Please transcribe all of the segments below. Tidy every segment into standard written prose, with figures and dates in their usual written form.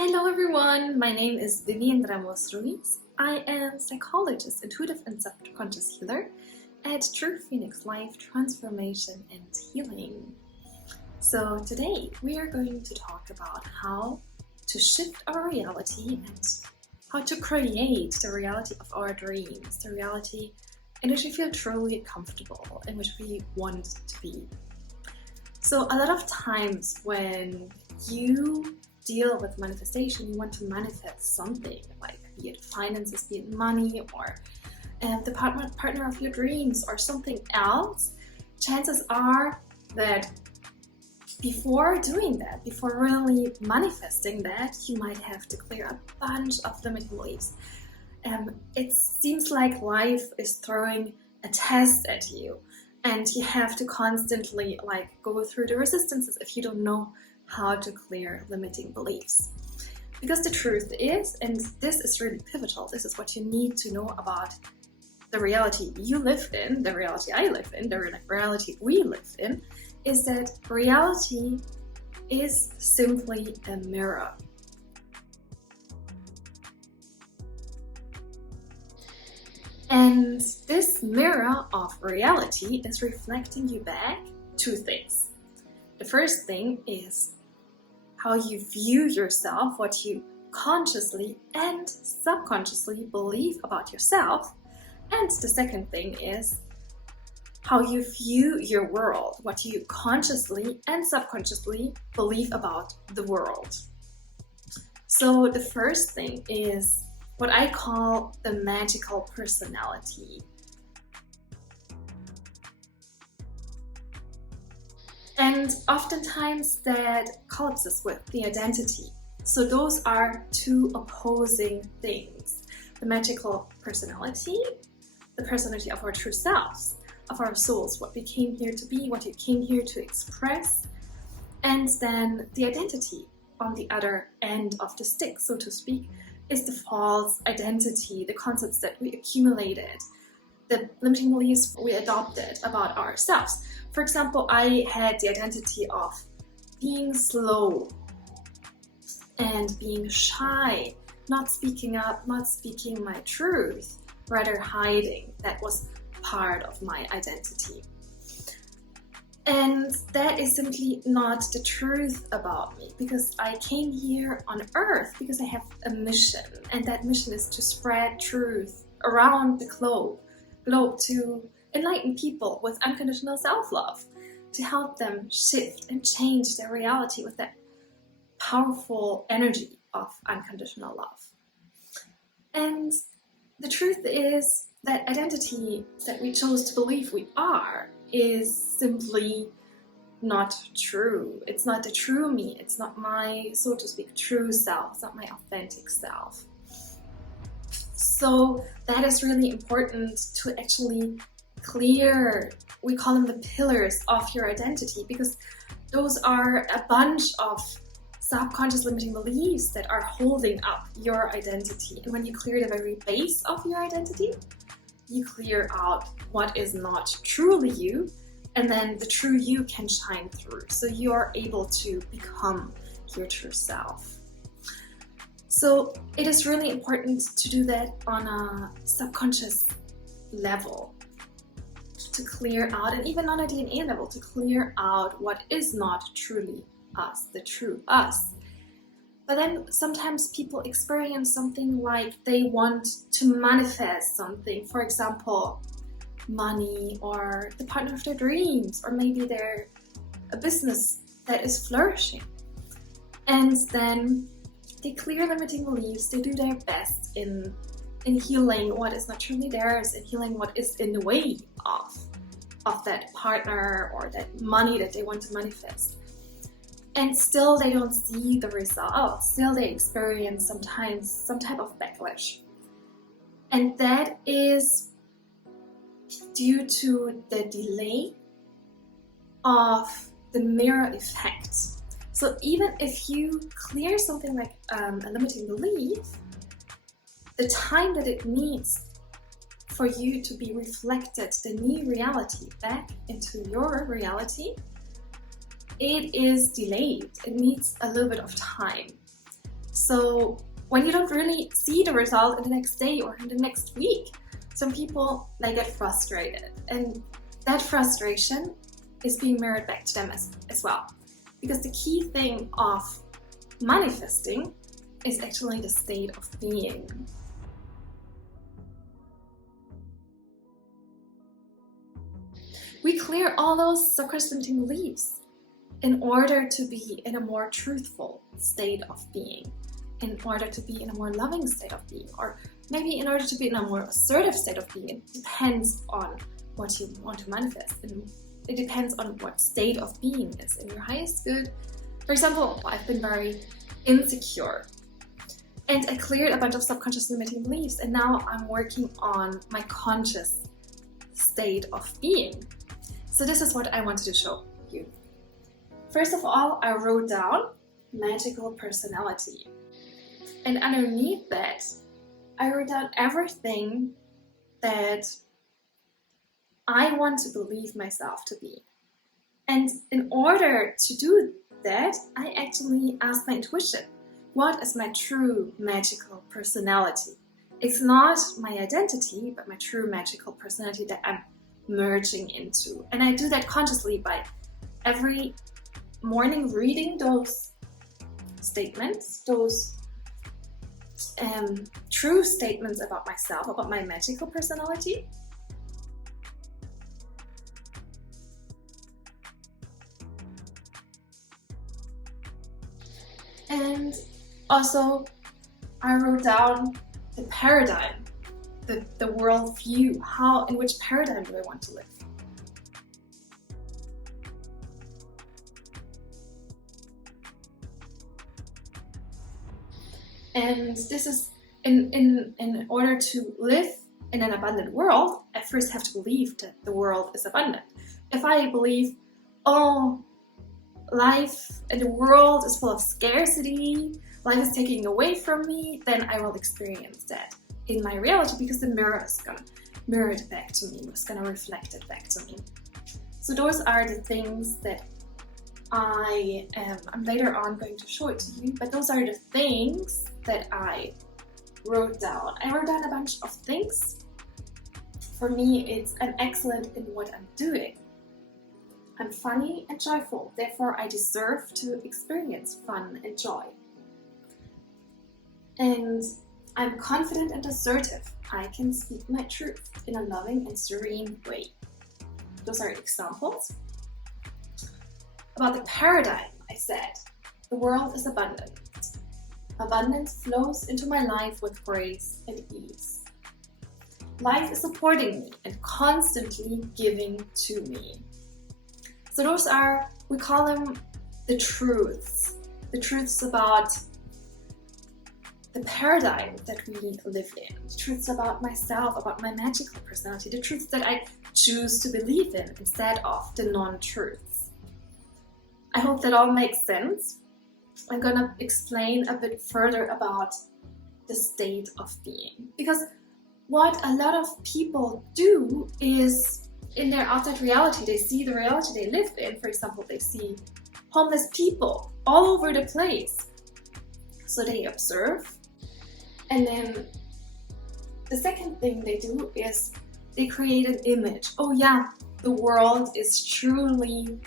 Hello everyone, my name is Vivien Ramos Ruiz. I am psychologist, intuitive and subconscious healer at True Phoenix Life Transformation and Healing. So today we are going to talk about how to shift our reality and how to create the reality of our dreams, the reality in which we feel truly comfortable, in which we want to be. So a lot of times when you deal with manifestation, you want to manifest something, like be it finances, be it money, or the partner of your dreams, or something else, chances are that before doing that, before really manifesting that, you might have to clear a bunch of limiting beliefs. It seems like life is throwing a test at you, and you have to constantly go through the resistances if you don't know how to clear limiting beliefs. Because the truth is, and this is really pivotal, this is what you need to know about the reality you live in, the reality I live in, the reality we live in, is that reality is simply a mirror. And this mirror of reality is reflecting you back two things. The first thing is how you view yourself, what you consciously and subconsciously believe about yourself. And the second thing is how you view your world, what you consciously and subconsciously believe about the world. So the first thing is what I call the magical personality. And oftentimes that collapses with the identity. So those are two opposing things. The magical personality, the personality of our true selves, of our souls, what we came here to be, what you came here to express, and then the identity on the other end of the stick, so to speak, is the false identity, the concepts that we accumulated, the limiting beliefs we adopted about ourselves. For example, I had the identity of being slow and being shy, not speaking up, not speaking my truth, rather hiding. That was part of my identity. And that is simply not the truth about me, because I came here on earth because I have a mission, and that mission is to spread truth around the globe to enlighten people with unconditional self-love, to help them shift and change their reality with that powerful energy of unconditional love. And the truth is that identity that we chose to believe we are is simply not true. It's not the true me. It's not my, so to speak, true self. It's not my authentic self. So that is really important to actually clear, we call them the pillars of your identity, because those are a bunch of subconscious limiting beliefs that are holding up your identity. And when you clear the very base of your identity, you clear out what is not truly you, and then the true you can shine through. So you are able to become your true self. So it is really important to do that on a subconscious level, to clear out, and even on a DNA level, to clear out what is not truly us, the true us. But then sometimes people experience something like they want to manifest something, for example, money, or the partner of their dreams, or maybe they're a business that is flourishing. And then they clear limiting beliefs, they do their best in healing what is not truly theirs, in healing what is in the way of that partner or that money that they want to manifest. And still they don't see the results, still they experience sometimes some type of backlash. And that is due to the delay of the mirror effect. So even if you clear something like a limiting belief, the time that it needs for you to be reflected, the new reality back into your reality, it is delayed. It needs a little bit of time. So when you don't really see the result in the next day or in the next week, some people, they get frustrated, and that frustration is being mirrored back to them as well. Because the key thing of manifesting is actually the state of being. We clear all those subconscious limiting beliefs in order to be in a more truthful state of being, in order to be in a more loving state of being, or maybe in order to be in a more assertive state of being. It depends on what you want to manifest, and it depends on what state of being is in your highest good. For example, I've been very insecure, and I cleared a bunch of subconscious limiting beliefs, and now I'm working on my conscious state of being. So this is what I wanted to show you. First of all, I wrote down magical personality. And underneath that, I wrote down everything that I want to believe myself to be. And in order to do that, I actually asked my intuition, what is my true magical personality? It's not my identity, but my true magical personality that I'm merging into. And I do that consciously by every morning reading those statements, those true statements about myself, about my magical personality. And also, I wrote down the paradigm, the world view, in which paradigm do I want to live? And this is in order to live in an abundant world, I first have to believe that the world is abundant. If I believe, oh, life and the world is full of scarcity, life is taking away from me, then I will experience that in my reality, because the mirror is gonna mirror it back to me, it's gonna reflect it back to me. So those are the things that I'm later on going to show it to you, but those are the things that I wrote down. I wrote down a bunch of things. For me, I'm excellent in what I'm doing. I'm funny and joyful, therefore I deserve to experience fun and joy. And I'm confident and assertive. I can speak my truth in a loving and serene way. Those are examples. About the paradigm, I said, the world is abundant. Abundance flows into my life with grace and ease. Life is supporting me and constantly giving to me. So those are, we call them the truths. The truths about the paradigm that we live in. The truths about myself, about my magical personality. The truths that I choose to believe in instead of the non-truths. I hope that all makes sense. I'm gonna explain a bit further about the state of being. Because what a lot of people do is, in their outside reality, they see the reality they live in. For example, they see homeless people all over the place. So they observe. And then the second thing they do is they create an image. Oh yeah, the world is truly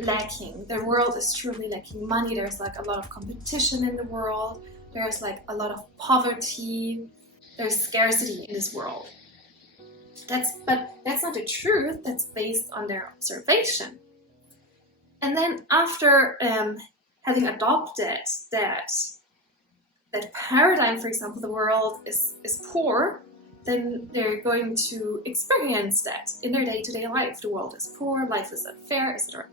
lacking. The world is truly lacking money. There's like a lot of competition in the world. There's like a lot of poverty. There's scarcity in this world. But that's not the truth. That's based on their observation. And then after having adopted that paradigm, for example, the world is poor, then they're going to experience that in their day-to-day life. The world is poor, life is unfair, etc.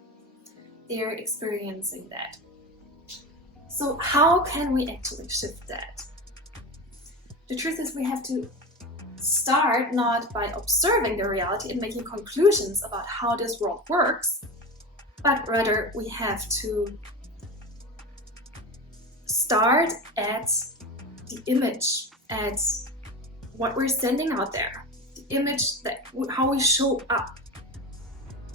They're experiencing that. So how can we actually shift that? The truth is, we have to start not by observing the reality and making conclusions about how this world works, but rather we have to start at the image, at what we're sending out there, the image, that how we show up,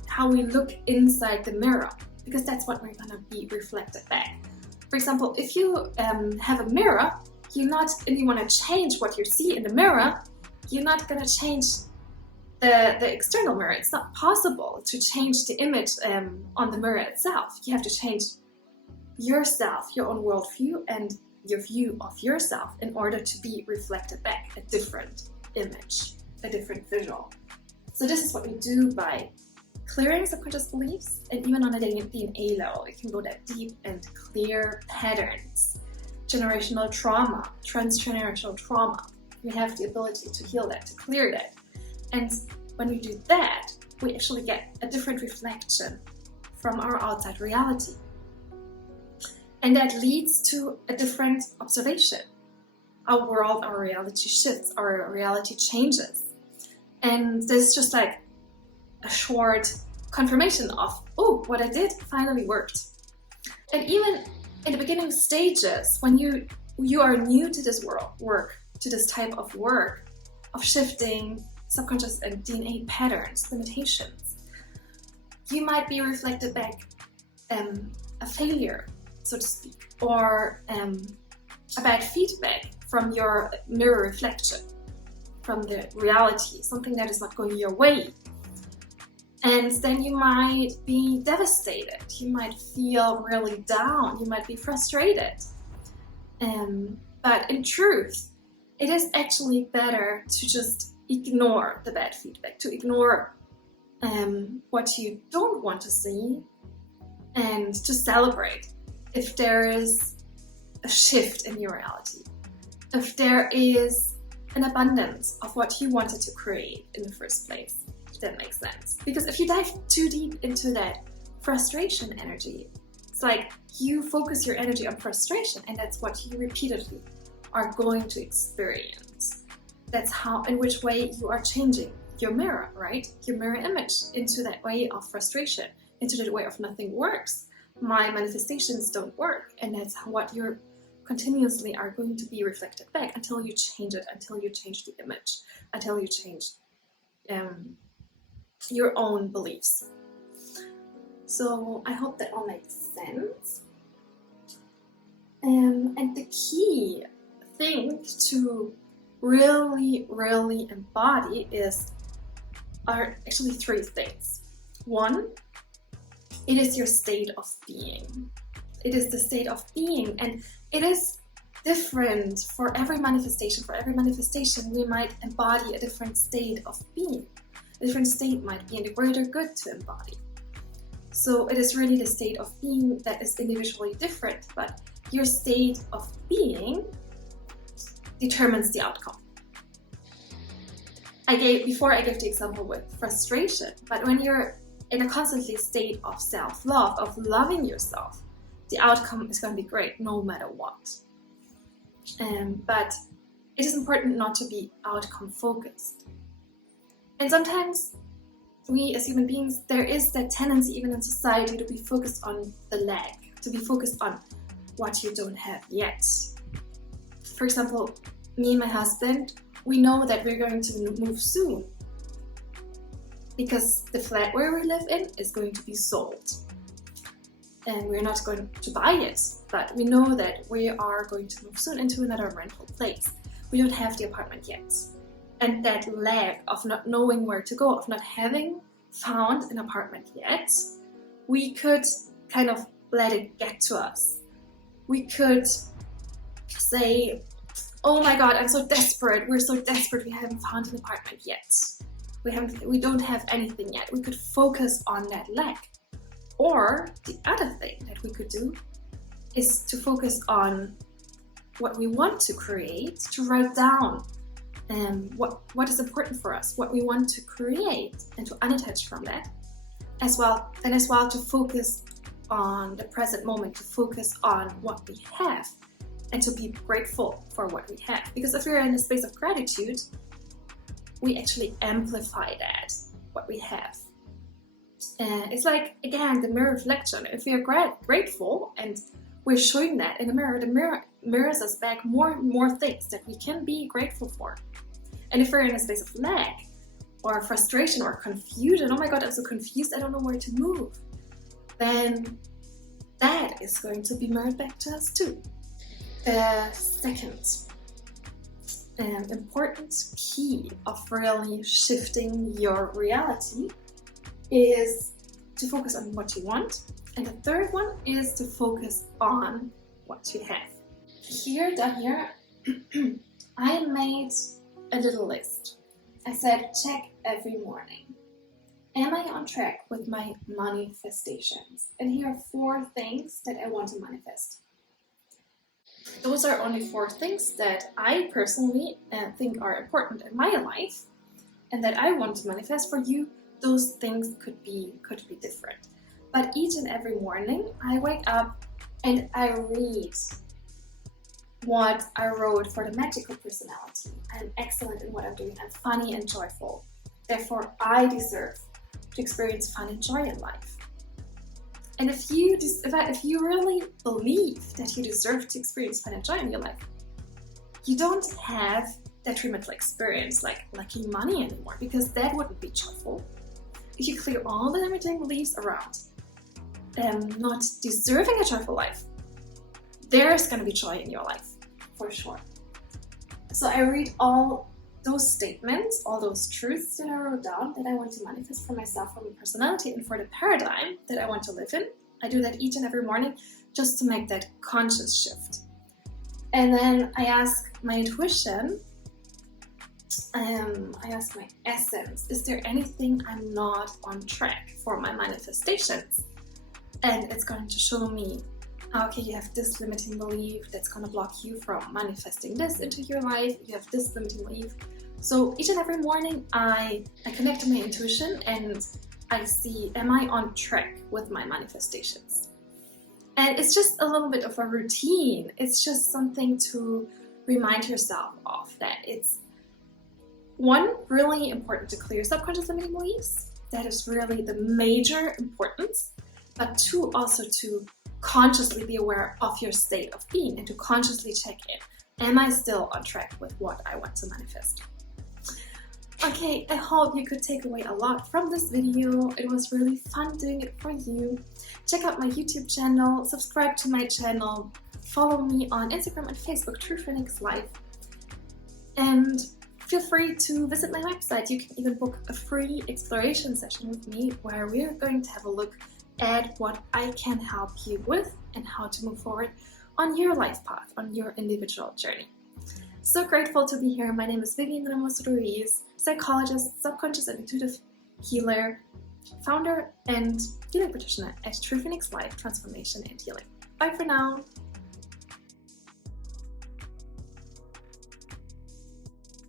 how we look inside the mirror, because that's what we're gonna be reflected back. For example, if you have a mirror, and you want to change what you see in the mirror, you're not going to change the external mirror. It's not possible to change the image on the mirror itself. You have to change yourself, your own worldview, and your view of yourself in order to be reflected back a different image, a different visual. So this is what we do by clearing subconscious beliefs, and even on a DNA level, it can go that deep and clear patterns, generational trauma, transgenerational trauma. We have the ability to heal that, to clear that. And when we do that, we actually get a different reflection from our outside reality. And that leads to a different observation. Our world, our reality shifts, our reality changes. And this is just like a short confirmation of, oh, what I did finally worked. And even in the beginning stages, when you are new to this work, to this type of work, of shifting subconscious and DNA patterns, limitations, you might be reflected back a failure, so to speak, or a bad feedback from your mirror reflection, from the reality, something that is not going your way. And then you might be devastated, you might feel really down, you might be frustrated. But in truth, it is actually better to just ignore the bad feedback, to ignore what you don't want to see, and to celebrate if there is a shift in your reality, if there is an abundance of what you wanted to create in the first place. If that makes sense. Because if you dive too deep into that frustration energy, it's like you focus your energy on frustration, and that's what you repeatedly are going to experience. That's how, in which way you are changing your mirror, right? Your mirror image into that way of frustration, into that way of nothing works. My manifestations don't work, and that's what you're continuously are going to be reflected back until you change it, until you change the image, until you change your own beliefs. So I hope that all makes sense. And the key thing to really embody are actually three things. One, it is your state of being. It is the state of being, and it is different for every manifestation. For every manifestation, we might embody a different state of being. A different state might be in the greater good to embody. So it is really the state of being that is individually different, but your state of being determines the outcome. Before I gave the example with frustration, but when you're in a constantly state of self-love, of loving yourself, the outcome is going to be great no matter what. But it is important not to be outcome focused. And sometimes we as human beings, there is that tendency even in society to be focused on the lack, to be focused on what you don't have yet. For example, me and my husband, we know that we're going to move soon because the flat where we live in is going to be sold. And we're not going to buy it, but we know that we are going to move soon into another rental place. We don't have the apartment yet. And that lack of not knowing where to go, of not having found an apartment yet, we could kind of let it get to us. We could say, oh my God, I'm so desperate. We're so desperate. We haven't found an apartment yet. We don't have anything yet. We could focus on that lack. Or the other thing that we could do is to focus on what we want to create, to write down what is important for us, what we want to create, and to unattach from that, as well to focus on the present moment, to focus on what we have, and to be grateful for what we have. Because if we're in a space of gratitude, we actually amplify that, what we have. It's like, again, the mirror reflection. If we are grateful and we're showing that in the mirror mirrors us back more and more things that we can be grateful for. And if we're in a space of lack or frustration or confusion, oh my God, I'm so confused, I don't know where to move, then that is going to be mirrored back to us too. The second important key of really shifting your reality is to focus on what you want. And the third one is to focus on what you have. Here, down here, I made a little list. I said, check every morning. Am I on track with my manifestations? And here are 4 things that I want to manifest. Those are only 4 things that I personally think are important in my life and that I want to manifest. For you, those things could be different. But each and every morning, I wake up and I read what I wrote for the magical personality. I'm excellent in what I'm doing. I'm funny and joyful. Therefore, I deserve to experience fun and joy in life. And if you really believe that you deserve to experience fun and joy in your life, you don't have detrimental experience like lacking money anymore, because that wouldn't be joyful. If you clear all the limiting beliefs around not deserving a joyful life, there's going to be joy in your life, for sure. So I read all those statements, all those truths that I wrote down that I want to manifest for myself, for my personality, and for the paradigm that I want to live in. I do that each and every morning just to make that conscious shift. And then I ask my intuition, I ask my essence, is there anything I'm not on track for my manifestations? And it's going to show me, okay, you have this limiting belief that's going to block you from manifesting this into your life. You have this limiting belief. So each and every morning I connect to my intuition and I see, am I on track with my manifestations? And it's just a little bit of a routine. It's just something to remind yourself of, that it's one, really important to clear subconscious limiting beliefs. That is really the major importance. But 2, also to consciously be aware of your state of being and to consciously check in. Am I still on track with what I want to manifest? Okay, I hope you could take away a lot from this video. It was really fun doing it for you. Check out my YouTube channel, subscribe to my channel, follow me on Instagram and Facebook, True Phoenix Life. And feel free to visit my website. You can even book a free exploration session with me where we're going to have a look at what I can help you with and how to move forward on your life path, on your individual journey. So grateful to be here. My name is Vivien Ramos Ruiz, psychologist, subconscious and intuitive healer, founder and healing practitioner at True Phoenix Life Transformation and Healing. Bye for now.